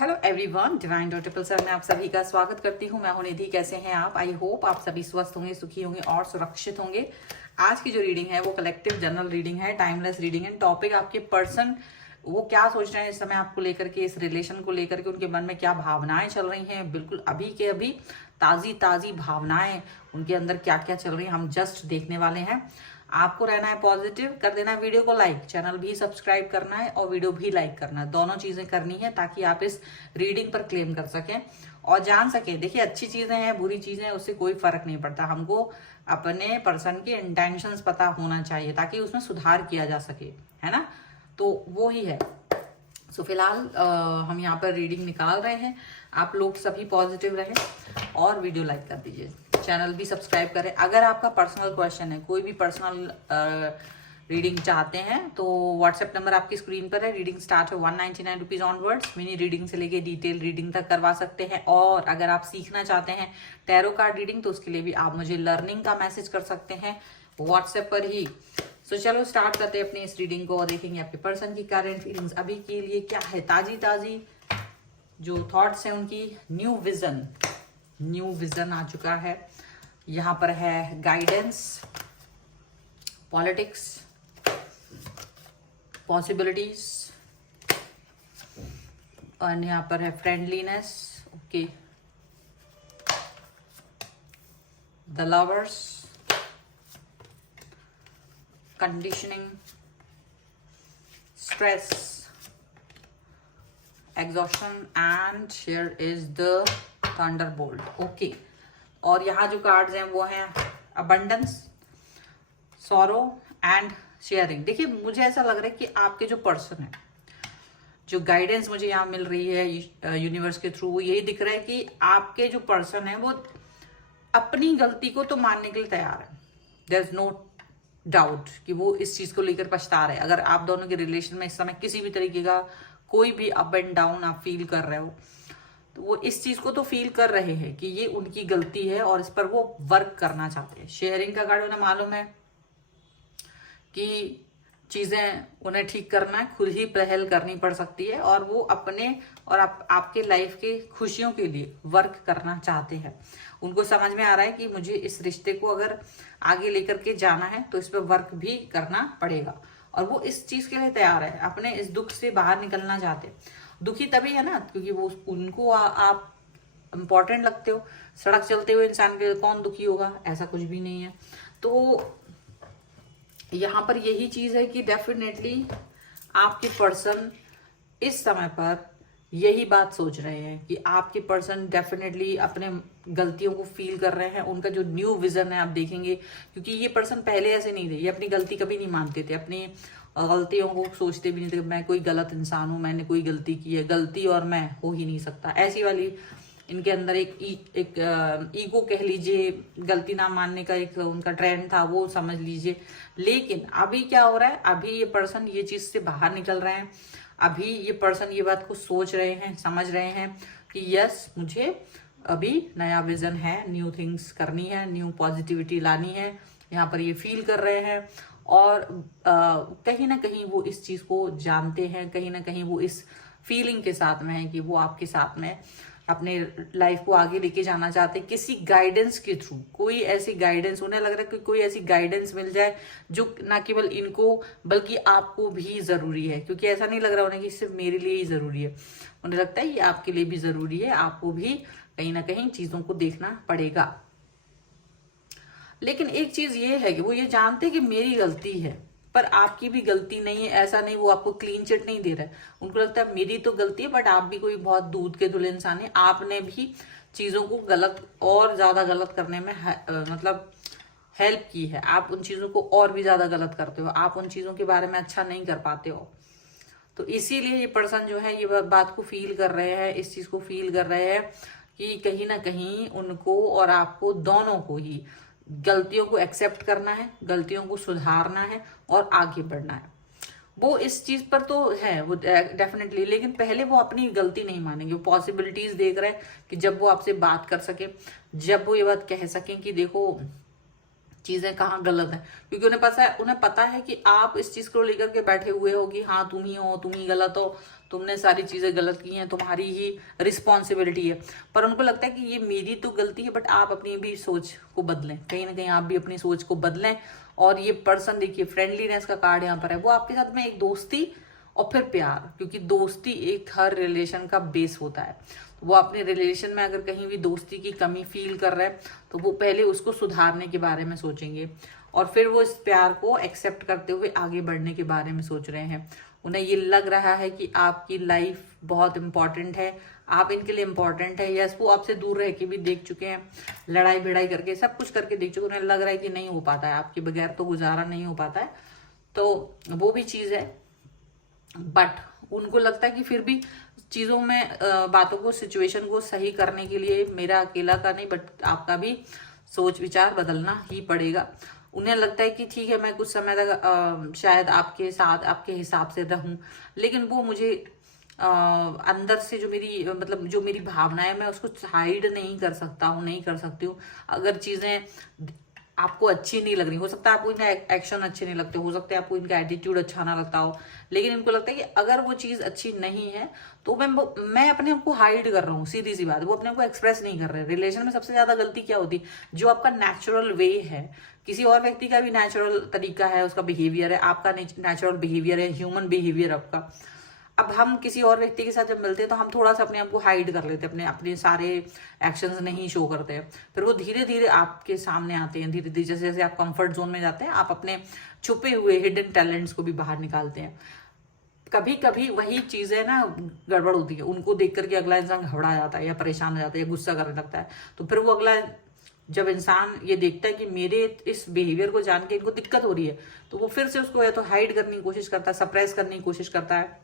Hello everyone, divine dot triple seven में आप सभी का स्वागत करती हूँ। मैं हूं निधि। कैसे हैं आप? आई होप आप सभी स्वस्थ होंगे, सुखी होंगे और सुरक्षित होंगे। आज की जो रीडिंग है वो कलेक्टिव जनरल रीडिंग है, टाइमलेस रीडिंग है। टॉपिक आपके पर्सन वो क्या सोच रहे हैं इस समय आपको लेकर के, इस रिलेशन को लेकर के, उनके मन में क्या भावनाएं चल रही हैं, बिल्कुल अभी के अभी ताजी ताजी भावनाएं उनके अंदर क्या क्या चल रही हैं, हम जस्ट देखने वाले हैं। आपको रहना है पॉजिटिव, कर देना है वीडियो को लाइक, चैनल भी सब्सक्राइब करना है और वीडियो भी लाइक करना है। दोनों चीजें करनी है ताकि आप इस रीडिंग पर क्लेम कर सकें और जान सके। देखिए, अच्छी चीजें हैं, बुरी चीजें हैं, उससे कोई फर्क नहीं पड़ता। हमको अपने पर्सन के इंटेंशंस पता होना चाहिए ताकि उसमें सुधार किया जा सके, है ना। तो वो ही है। सो फिलहाल हम यहाँ पर रीडिंग निकाल रहे हैं। आप लोग सभी पॉजिटिव रहें और वीडियो लाइक कर दीजिए, चैनल भी सब्सक्राइब करें। अगर आपका पर्सनल क्वेश्चन है, कोई भी पर्सनल रीडिंग चाहते हैं तो व्हाट्सएप नंबर आपकी स्क्रीन पर है। रीडिंग स्टार्ट है 199 रुपीज ऑनवर्ड्स। मिनी रीडिंग से लेके डिटेल रीडिंग तक करवा सकते हैं। और अगर आप सीखना चाहते हैं टैरो कार्ड रीडिंग तो उसके लिए भी आप मुझे लर्निंग का मैसेज कर सकते हैं व्हाट्सएप पर ही। तो चलो स्टार्ट करते हैं अपनी इस रीडिंग को और देखेंगे आपके पर्सन की करंट फीलिंग्स अभी के लिए क्या है। ताजी ताजी जो थॉट्स हैं उनकी न्यू विजन आ चुका है। यहाँ पर है गाइडेंस, पॉलिटिक्स, पॉसिबिलिटीज, और यहाँ पर है friendliness, okay, the lovers, conditioning, stress, exhaustion and here is the Thunderbolt, okay. और यहाँ जो कार्ड्स हैं वो हैं अबंडेंस, सॉरो एंड शेयरिंग। देखिए, मुझे ऐसा लग रहा है कि आपके जो पर्सन है, जो गाइडेंस मुझे यहाँ मिल रही है यूनिवर्स के थ्रू, वो यही दिख रहा है कि आपके जो पर्सन है वो अपनी गलती को तो मानने के लिए तैयार है। देयर इज नो डाउट कि वो इस चीज को लेकर पछता रहे। अगर आप दोनों के रिलेशन में इस समय किसी भी तरीके का कोई भी अप एंड डाउन आप फील कर रहे हो तो वो इस चीज को तो फील कर रहे हैं कि ये उनकी गलती है और इस पर वो वर्क करना चाहते हैं। शेयरिंग का कार्ड उन्हें मालूम है कि चीजें उन्हें ठीक करना है, खुद ही पहल करनी पड़ सकती है और वो अपने और आपके लाइफ के खुशियों के लिए वर्क करना चाहते हैं। उनको समझ में आ रहा है कि मुझे इस रिश्ते को अगर आगे लेकर के जाना है तो इस पर वर्क भी करना पड़ेगा और वो इस चीज के लिए तैयार है। अपने इस दुख से बाहर निकलना चाहते हैं। दुखी तभी है ना क्योंकि वो उनको आप इम्पोर्टेंट लगते हो। सड़क चलते हुए इंसान के कौन दुखी होगा? ऐसा कुछ भी नहीं है। तो यहाँ पर यही चीज है कि डेफिनेटली आपके पर्सन इस समय पर यही बात सोच रहे हैं कि आपके पर्सन डेफिनेटली अपने गलतियों को फील कर रहे हैं। उनका जो न्यू विजन है आप देखेंगे, क्योंकि ये पर्सन पहले ऐसे नहीं थे। ये अपनी गलती कभी नहीं मानते थे, अपनी गलतियों को सोचते भी नहीं थे। मैं कोई गलत इंसान हूं, मैंने कोई गलती की है, गलती और मैं हो ही नहीं सकता, ऐसी वाली इनके अंदर एक ईगो कह लीजिए, गलती ना मानने का एक उनका ट्रेंड था, वो समझ लीजिए। लेकिन अभी क्या हो रहा है, अभी ये पर्सन ये चीज से बाहर निकल रहे हैं। अभी ये पर्सन ये बात को सोच रहे हैं, समझ रहे हैं कि यस, मुझे अभी नया विजन है, न्यू थिंग्स करनी है, न्यू पॉजिटिविटी लानी है। यहाँ पर ये फील कर रहे हैं और कहीं ना कहीं वो इस चीज को जानते हैं, कहीं ना कहीं वो इस फीलिंग के साथ में है कि वो आपके साथ में अपने लाइफ को आगे लेके जाना चाहते हैं किसी गाइडेंस के थ्रू। कोई ऐसी गाइडेंस, उन्हें लग रहा है कि कोई ऐसी गाइडेंस मिल जाए जो ना केवल इनको बल्कि आपको भी जरूरी है। क्योंकि ऐसा नहीं लग रहा उन्हें कि सिर्फ मेरे लिए ही जरूरी है, उन्हें लगता है ये आपके लिए भी जरूरी है। आपको भी कहीं ना कहीं चीजों को देखना पड़ेगा। लेकिन एक चीज ये है कि वो ये जानते हैं कि मेरी गलती है, पर आपकी भी गलती नहीं है। ऐसा नहीं, वो आपको क्लीन चिट नहीं दे रहा है। उनको लगता है मेरी तो गलती है, बट आप भी कोई बहुत दूध के धुले इंसान है। आपने भी चीजों को गलत और ज्यादा गलत करने में मतलब हेल्प की है। आप उन चीजों को और भी ज्यादा गलत करते हो, आप उन चीजों के बारे में अच्छा नहीं कर पाते हो। तो इसीलिए ये पर्सन जो है ये बात को फील कर रहे हैं, इस चीज को फील कर रहे हैं कि कहीं ना कहीं उनको और आपको दोनों को ही गलतियों को एक्सेप्ट करना है, गलतियों को सुधारना है और आगे बढ़ना है। वो इस चीज पर तो है वो डेफिनेटली, लेकिन पहले वो अपनी गलती नहीं मानेंगे। वो पॉसिबिलिटीज देख रहे हैं कि जब वो आपसे बात कर सके, जब वो ये बात कह सकें कि देखो चीजें कहाँ गलत है। क्योंकि उन्हें पता है कि आप इस चीज को लेकर के बैठे हुए हो कि हाँ तुम ही हो, तुम ही गलत हो, तुमने सारी चीजें गलत की हैं, तुम्हारी ही रिस्पॉन्सिबिलिटी है। पर उनको लगता है कि ये मेरी तो गलती है, बट आप अपनी भी सोच को बदलें, कहीं ना कहीं आप भी अपनी सोच को बदलें। और ये पर्सन देखिए, फ्रेंडलीनेस का कार्ड यहाँ पर है, वो आपके साथ में एक दोस्ती और फिर प्यार, क्योंकि दोस्ती एक हर रिलेशन का बेस होता है। वो अपने रिलेशन में अगर कहीं भी दोस्ती की कमी फील कर रहा है तो वो पहले उसको सुधारने के बारे में सोचेंगे और फिर वो इस प्यार को एक्सेप्ट करते हुए आगे बढ़ने के बारे में सोच रहे हैं। उन्हें ये लग रहा है कि आपकी लाइफ बहुत इंपॉर्टेंट है, आप इनके लिए इंपॉर्टेंट है। यस, वो आपसे दूर रह के भी देख चुके हैं, लड़ाई भिड़ाई करके सब कुछ करके देख चुके हैं। उन्हें लग रहा है कि नहीं हो पाता है, आपके बगैर तो गुजारा नहीं हो पाता है, तो वो भी चीज़ है। बट उनको लगता है कि फिर भी चीज़ों में बातों को, सिचुएशन को सही करने के लिए मेरा अकेला का नहीं बट आपका भी सोच विचार बदलना ही पड़ेगा। उन्हें लगता है कि ठीक है, मैं कुछ समय तक शायद आपके साथ आपके हिसाब से रहूं, लेकिन वो मुझे अंदर से जो मेरी मतलब जो मेरी भावना है मैं उसको हाइड नहीं कर सकता हूँ, नहीं कर सकती हूँ। अगर चीज़ें आपको अच्छी नहीं लग रही, हो सकता है आपको इनका एक्शन अच्छे नहीं लगते, हो सकता है आपको इनका एटीट्यूड अच्छा ना लगता हो, लेकिन इनको लगता है कि अगर वो चीज़ अच्छी नहीं है तो मैं अपने आप को हाइड कर रहा हूँ। सीधी सी बात, वो अपने आप को एक्सप्रेस नहीं कर रहे। रिलेशन में सबसे ज्यादा गलती क्या होती है? जो आपका नेचुरल वे है, किसी और व्यक्ति का भी नेचुरल तरीका है, उसका बिहेवियर है, आपका नेचुरल बिहेवियर है, ह्यूमन बिहेवियर आपका। अब हम किसी और व्यक्ति के साथ जब मिलते हैं तो हम थोड़ा सा अपने आप को हाइड कर लेते हैं, अपने अपने सारे एक्शंस नहीं शो करते हैं। फिर वो धीरे धीरे आपके सामने आते हैं, धीरे धीरे जैसे जैसे आप कंफर्ट जोन में जाते हैं, आप अपने छुपे हुए हिडन टैलेंट्स को भी बाहर निकालते हैं। कभी कभी वही चीजें ना गड़बड़ होती है, उनको देख करके अगला इंसान घबरा जाता है या परेशान हो जाता है या गुस्सा करने लगता है। तो फिर वो अगला जब इंसान ये देखता है कि मेरे इस बिहेवियर को जान के इनको दिक्कत हो रही है, तो वो फिर से उसको या तो हाइड करने की कोशिश करता है, सप्रेस करने की कोशिश करता है,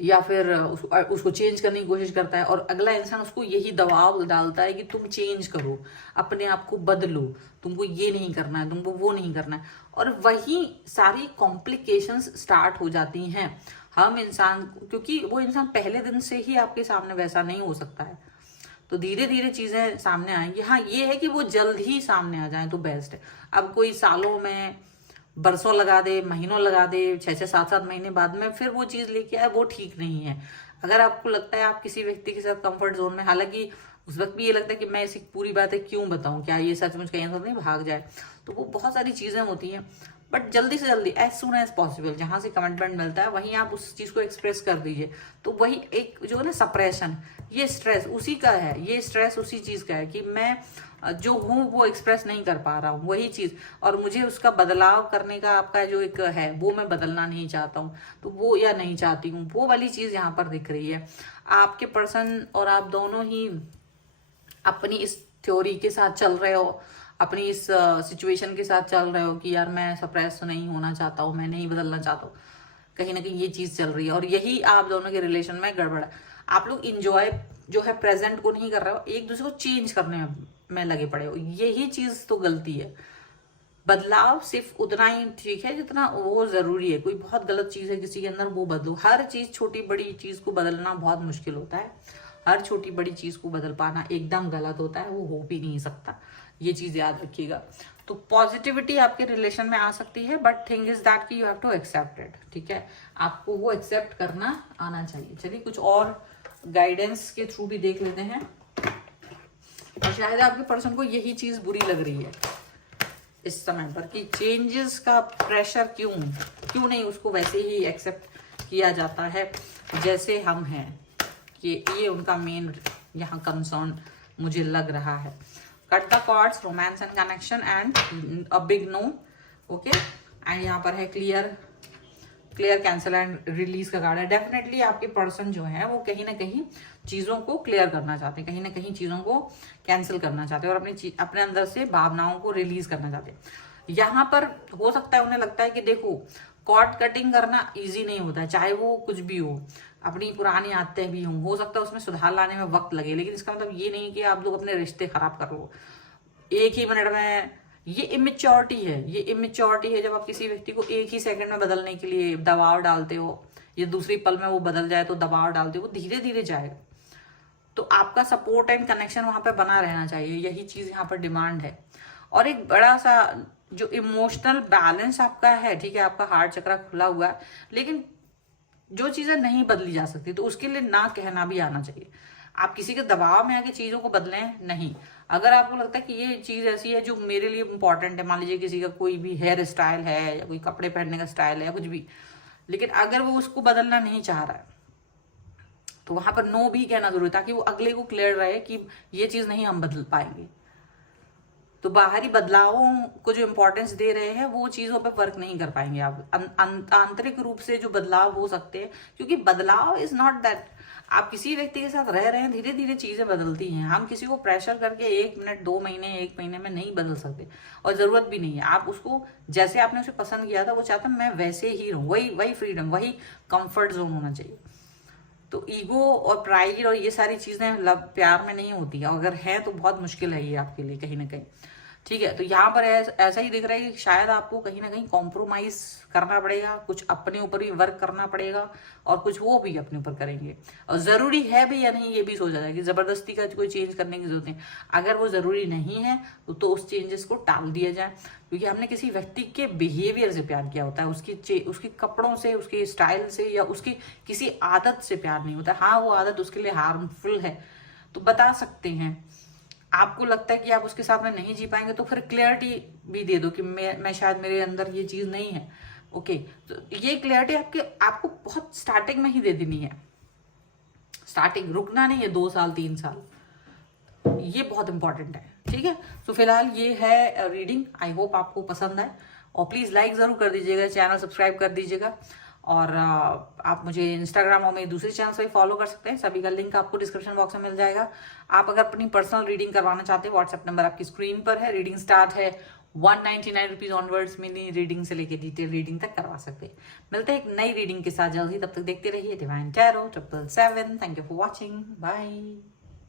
या फिर उसको चेंज करने की कोशिश करता है। और अगला इंसान उसको यही दबाव डालता है कि तुम चेंज करो, अपने आप को बदलो, तुमको ये नहीं करना है, तुमको वो नहीं करना है। और वही सारी कॉम्प्लिकेशंस स्टार्ट हो जाती हैं। हम इंसान, क्योंकि वो इंसान पहले दिन से ही आपके सामने वैसा नहीं हो सकता है, तो धीरे धीरे चीजें सामने आएंगी। हाँ, ये है कि वो जल्द ही सामने आ जाए तो बेस्ट है। अब कोई सालों में, बरसों लगा दे, महीनों लगा दे, 6-6, 7-7 महीने बाद में फिर वो चीज लेके आए, वो ठीक नहीं है। अगर आपको लगता है आप किसी व्यक्ति के साथ कंफर्ट जोन में, हालांकि उस वक्त भी ये लगता है कि मैं इसी पूरी बातें क्यों बताऊं, क्या ये सचमुच कहीं तो नहीं भाग जाए, तो वो बहुत सारी चीजें होती हैं। बट जल्दी से जल्दी, एज सुन एज पॉसिबल, जहां से कमिटमेंट मिलता है वहीं आप उस चीज को एक्सप्रेस कर दीजिए। तो वही एक जो है ना सप्रेशन, ये स्ट्रेस उसी का है, ये स्ट्रेस उसी चीज का है कि मैं जो हूँ वो एक्सप्रेस नहीं कर पा रहा हूँ, वही चीज। और मुझे उसका बदलाव करने का आपका जो एक है, वो मैं बदलना नहीं चाहता हूँ, तो वो या नहीं चाहती हूँ, वो वाली चीज यहाँ पर दिख रही है। आपके पर्सन और आप दोनों ही अपनी इस थ्योरी के साथ चल रहे हो, अपनी इस सिचुएशन के साथ चल रहे हो कि यार मैं सप्रेस तो नहीं होना चाहता हूँ, मैं नहीं बदलना चाहता हूँ। कहीं ना कहीं ये चीज चल रही है और यही आप दोनों के रिलेशन में गड़बड़ है। आप लोग इंजॉय जो है प्रेजेंट को नहीं कर रहे हो, एक दूसरे को चेंज करने में लगे पड़े हो, यही चीज तो गलती है। बदलाव सिर्फ उतना ही ठीक है जितना वो जरूरी है। कोई बहुत गलत चीज है किसी के अंदर, वो बदलो। हर चीज, छोटी बड़ी चीज को बदलना बहुत मुश्किल होता है। हर छोटी बड़ी चीज को बदल पाना एकदम गलत होता है, वो हो भी नहीं सकता, ये चीज याद रखिएगा। तो पॉजिटिविटी आपके रिलेशन में आ सकती है, बट थिंग इज दैट कि you have to accept it. ठीक है, आपको वो एक्सेप्ट करना आना चाहिए। चलिए कुछ और गाइडेंस के थ्रू भी देख लेते हैं। और शायद आपके पर्सन को यही चीज बुरी लग रही है इस समय पर कि चेंजेस का प्रेशर क्यों नहीं उसको वैसे ही एक्सेप्ट किया जाता है जैसे हम हैं। ये उनका मेन यहाँ कंसर्न मुझे लग रहा है। Cut the cords, romance and connection and a big no. Okay, and यहाँ पर है क्लियर कैंसिल एंड रिलीज का कार्ड है। डेफिनेटली आपके पर्सन जो है वो कहीं ना कहीं चीजों को क्लियर करना चाहते हैं, कहीं ना कहीं चीजों को कैंसिल करना चाहते हैं और अपने अंदर से भावनाओं को रिलीज करना चाहते हैं। यहाँ पर हो सकता है उन्हें लगता है कि देखो, कॉर्ड कटिंग करना इजी नहीं होता है, चाहे वो कुछ भी हो, अपनी पुरानी आदतें भी हों, हो सकता है उसमें सुधार लाने में वक्त लगे, लेकिन इसका मतलब ये नहीं कि आप लोग अपने रिश्ते खराब कर लो एक ही मिनट में। ये इमेच्योरिटी है जब आप किसी व्यक्ति को एक ही सेकंड में बदलने के लिए दबाव डालते हो, या दूसरी पल में वो बदल जाए तो दबाव डालते हो, वो धीरे धीरे जाएगा। तो आपका सपोर्ट एंड कनेक्शन वहां पे बना रहना चाहिए, यही चीज यहाँ पर डिमांड है। और एक बड़ा सा जो इमोशनल बैलेंस आपका है, ठीक है, आपका हार्ट चक्र खुला हुआ है, लेकिन जो चीजें नहीं बदली जा सकती तो उसके लिए ना कहना भी आना चाहिए। आप किसी के दबाव में आके चीजों को बदलें नहीं। अगर आपको लगता है कि ये चीज ऐसी है जो मेरे लिए इंपॉर्टेंट है, मान लीजिए किसी का कोई भी हेयर स्टाइल है या कोई कपड़े पहनने का स्टाइल है या कुछ भी, लेकिन अगर वो उसको बदलना नहीं चाह रहा है तो वहां पर नो भी कहना जरूरी, ताकि वो अगले को क्लियर रहे कि ये चीज नहीं हम बदल पाएंगे। तो बाहरी बदलावों को जो इंपॉर्टेंस दे रहे हैं वो चीजों पे वर्क नहीं कर पाएंगे आप। आंतरिक रूप से जो बदलाव हो सकते हैं, क्योंकि बदलाव इज नॉट दैट आप किसी व्यक्ति के साथ रह रहे हैं, धीरे धीरे चीजें बदलती हैं। हम किसी को प्रेशर करके 1 मिनट 2 महीने 1 महीने में नहीं बदल सकते, और जरूरत भी नहीं है। आप उसको जैसे आपने उसे पसंद किया था वो चाहता मैं वैसे ही रहूं, वही वही फ्रीडम, वही कंफर्ट जोन होना चाहिए। तो ईगो और प्राइड और ये सारी चीजें लव प्यार में नहीं होती है, अगर है तो बहुत मुश्किल है ये आपके लिए कहीं ना कहीं। ठीक है, तो यहाँ पर ऐसा ही दिख रहा है कि शायद आपको कहीं ना कहीं कॉम्प्रोमाइज करना पड़ेगा, कुछ अपने ऊपर भी वर्क करना पड़ेगा और कुछ वो भी अपने ऊपर करेंगे। और जरूरी है भी या नहीं ये भी सोचा जाए कि जबरदस्ती का कोई चेंज करने की जरूरत है। अगर वो जरूरी नहीं है तो उस चेंजेस को टाल दिया जाए, क्योंकि हमने किसी व्यक्ति के बिहेवियर से प्यार किया होता है, उसके कपड़ों से, उसके स्टाइल से या उसकी किसी आदत से प्यार नहीं होता। हाँ, वो आदत उसके लिए हार्मफुल है तो बता सकते हैं। आपको लगता है कि आप उसके साथ में नहीं जी पाएंगे तो फिर क्लियरिटी भी दे दो कि मैं शायद मेरे अंदर ये चीज नहीं है। ओके, तो ये क्लियरिटी आपको बहुत स्टार्टिंग में ही दे देनी है। स्टार्टिंग, रुकना नहीं है 2 साल 3 साल, ये बहुत इंपॉर्टेंट है। ठीक है, तो फिलहाल ये है रीडिंग। आई होप आपको पसंद आए, और प्लीज लाइक जरूर कर दीजिएगा, चैनल सब्सक्राइब कर दीजिएगा। और आप मुझे इंस्टाग्राम और मेरे दूसरे चैनल पे फॉलो कर सकते हैं, सभी का लिंक आपको डिस्क्रिप्शन बॉक्स में मिल जाएगा। आप अगर अपनी पर्सनल रीडिंग करवाना चाहते हैं, व्हाट्सएप नंबर आपकी स्क्रीन पर है। रीडिंग स्टार्ट है 199 रुपीज ऑनवर्ड्स, मिनी रीडिंग से लेके डिटेल रीडिंग तक करवा सकते हैं। मिलते हैं एक नई रीडिंग के साथ जल्द ही, तब तक देखते रहिए divine tarot 777। Thank you for watching, bye.